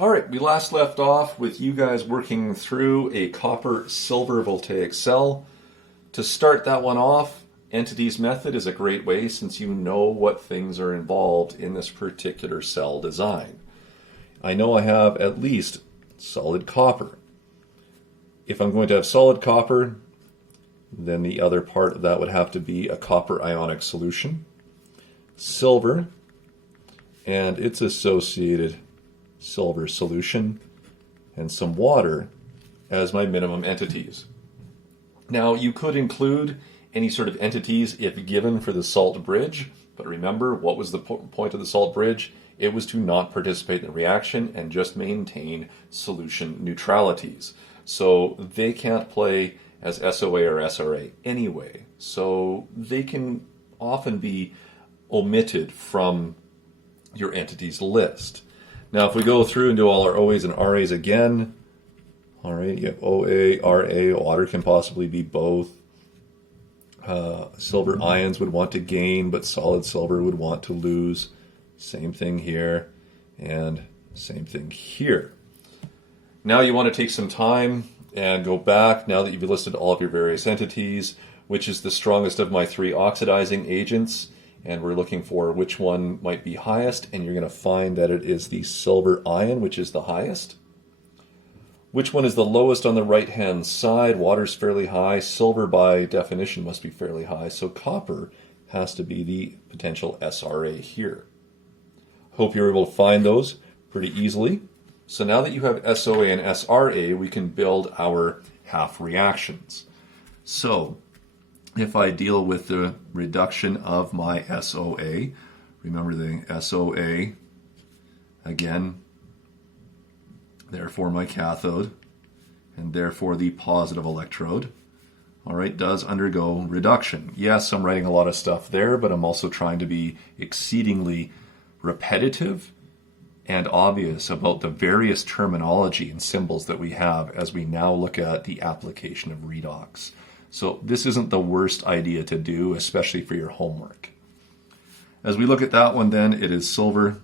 All right, we last left off with you guys working through a copper-silver voltaic cell. To start that one off, entities method is a great way since you know what things are involved in this particular cell design. I know I have at least solid copper. If I'm going to have solid copper, then the other part of that would have to be a copper ionic solution, silver, and its associated silver solution, and some water as my minimum entities. Now, you could include any sort of entities if given for the salt bridge, but remember, what was the point of the salt bridge? It was to not participate in the reaction and just maintain solution neutralities. So they can't play as SOA or SRA anyway. So they can often be omitted from your entities list. Now, if we go through and do all our OAs and RAs again, all right, you have OA, RA, water can possibly be both. Silver ions would want to gain, but solid silver would want to lose. Same thing here, and same thing here. Now you want to take some time and go back, now that you've listed all of your various entities, which is the strongest of my three oxidizing agents, and we're looking for which one might be highest, and you're going to find that it is the silver ion, which is the highest. Which one is the lowest on the right-hand side? Water's fairly high. Silver, by definition, must be fairly high, so copper has to be the potential SRA here. Hope you're able to find those pretty easily. So now that you have SOA and SRA, we can build our half reactions. So if I deal with the reduction of my SOA, remember the SOA, again, therefore my cathode, and therefore the positive electrode, all right, does undergo reduction. Yes, I'm writing a lot of stuff there, but I'm also trying to be exceedingly repetitive and obvious about the various terminology and symbols that we have as we now look at the application of redox. So this isn't the worst idea to do, especially for your homework. As we look at that one then, it is silver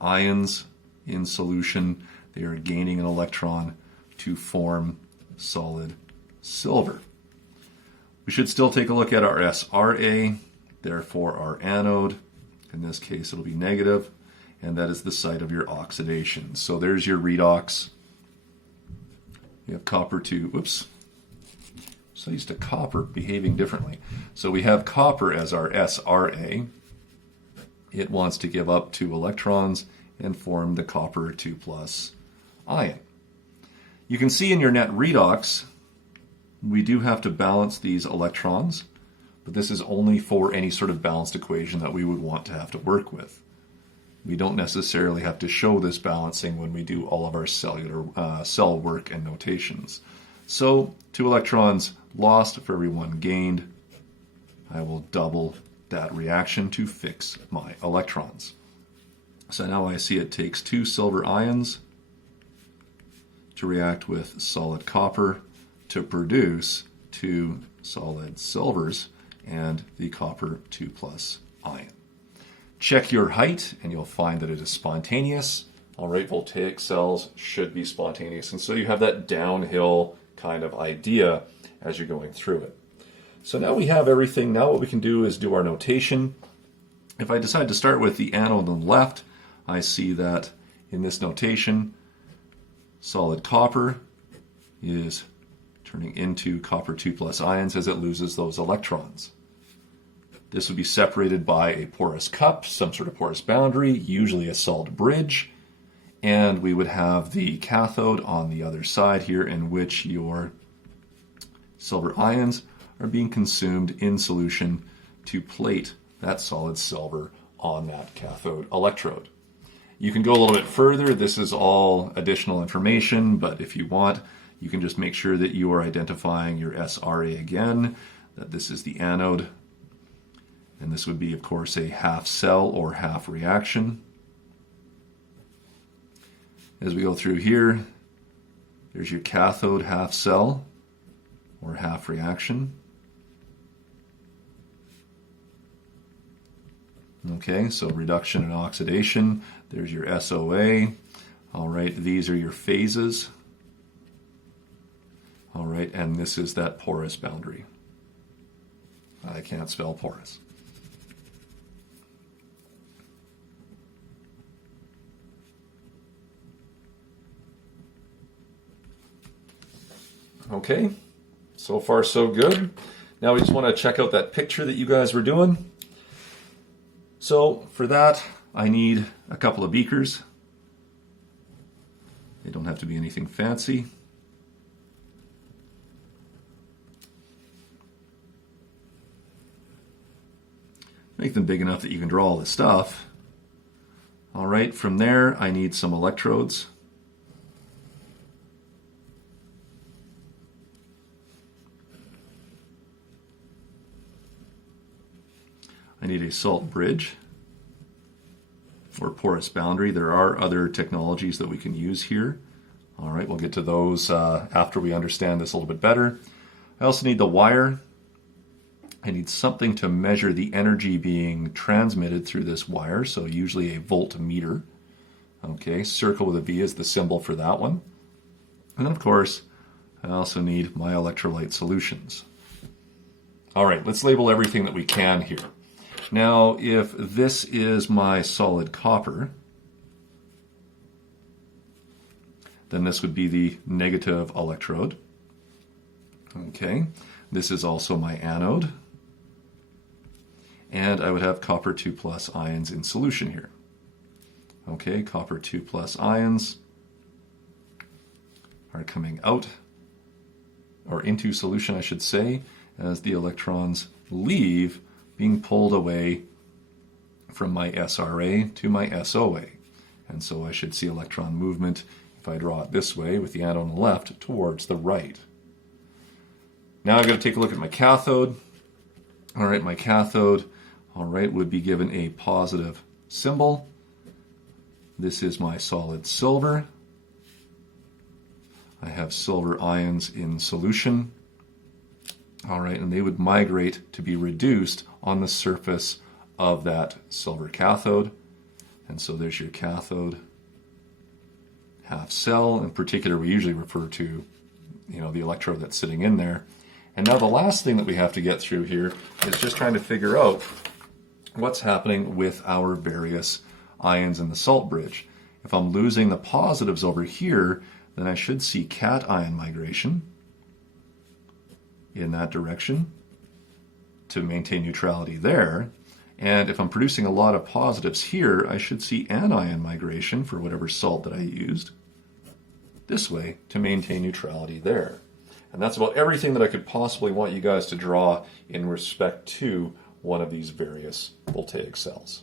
ions in solution. They are gaining an electron to form solid silver. We should still take a look at our SRA, therefore our anode. In this case, it'll be negative, and that is the site of your oxidation. So there's your redox. We have copper to, whoops, so used to copper behaving differently. So we have copper as our SRA. It wants to give up 2 electrons and form the copper 2+ ion. You can see in your net redox, we do have to balance these electrons, but this is only for any sort of balanced equation that we would want to have to work with. We don't necessarily have to show this balancing when we do all of our cellular cell work and notations. So 2 electrons lost for every 1 gained. I will double that reaction to fix my electrons. So now I see it takes 2 silver ions to react with solid copper to produce 2 solid silvers and the copper 2+ ion. Check your height and you'll find that it is spontaneous. All right, voltaic cells should be spontaneous, and so you have that downhill kind of idea as you're going through it. So now we have everything. Now what we can do is do our notation. If I decide to start with the anode on the left, I see that in this notation, solid copper is turning into copper 2+ ions as it loses those electrons. This would be separated by a porous cup, some sort of porous boundary, usually a salt bridge, and we would have the cathode on the other side here, in which your silver ions are being consumed in solution to plate that solid silver on that cathode electrode. You can go a little bit further. This is all additional information, but if you want, you can just make sure that you are identifying your SRA again, that this is the anode, and this would be, of course, a half cell or half reaction. As we go through here, there's your cathode half cell or half reaction. Okay, so reduction and oxidation. There's your SOA. All right, these are your phases. All right, and this is that porous boundary. I can't spell porous. Okay, so far so good. Now we just want to check out that picture that you guys were doing. So for that, I need a couple of beakers. They don't have to be anything fancy. Make them big enough that you can draw all this stuff. All right, from there, I need some electrodes. I need a salt bridge or porous boundary. There are other technologies that we can use here. All right, we'll get to those after we understand this a little bit better. I also need the wire. I need something to measure the energy being transmitted through this wire, so usually a voltmeter. Okay, circle with a V is the symbol for that one. And then, of course, I also need my electrolyte solutions. All right, let's label everything that we can here. Now, if this is my solid copper, then this would be the negative electrode. Okay, this is also my anode. And I would have copper 2+ ions in solution here. Okay, copper 2+ ions are coming out, or into solution, I should say, as the electrons leave, being pulled away from my SRA to my SOA. And so I should see electron movement, if I draw it this way, with the anode on the left, towards the right. Now I've got to take a look at my cathode. All right, my cathode, all right, would be given a positive symbol. This is my solid silver. I have silver ions in solution. All right, and they would migrate to be reduced on the surface of that silver cathode. And so there's your cathode half cell. In particular, we usually refer to, the electrode that's sitting in there. And now the last thing that we have to get through here is just trying to figure out what's happening with our various ions in the salt bridge. If I'm losing the positives over here, then I should see cation migration in that direction to maintain neutrality there. And if I'm producing a lot of positives here, I should see anion migration for whatever salt that I used this way to maintain neutrality there. And that's about everything that I could possibly want you guys to draw in respect to one of these various voltaic cells.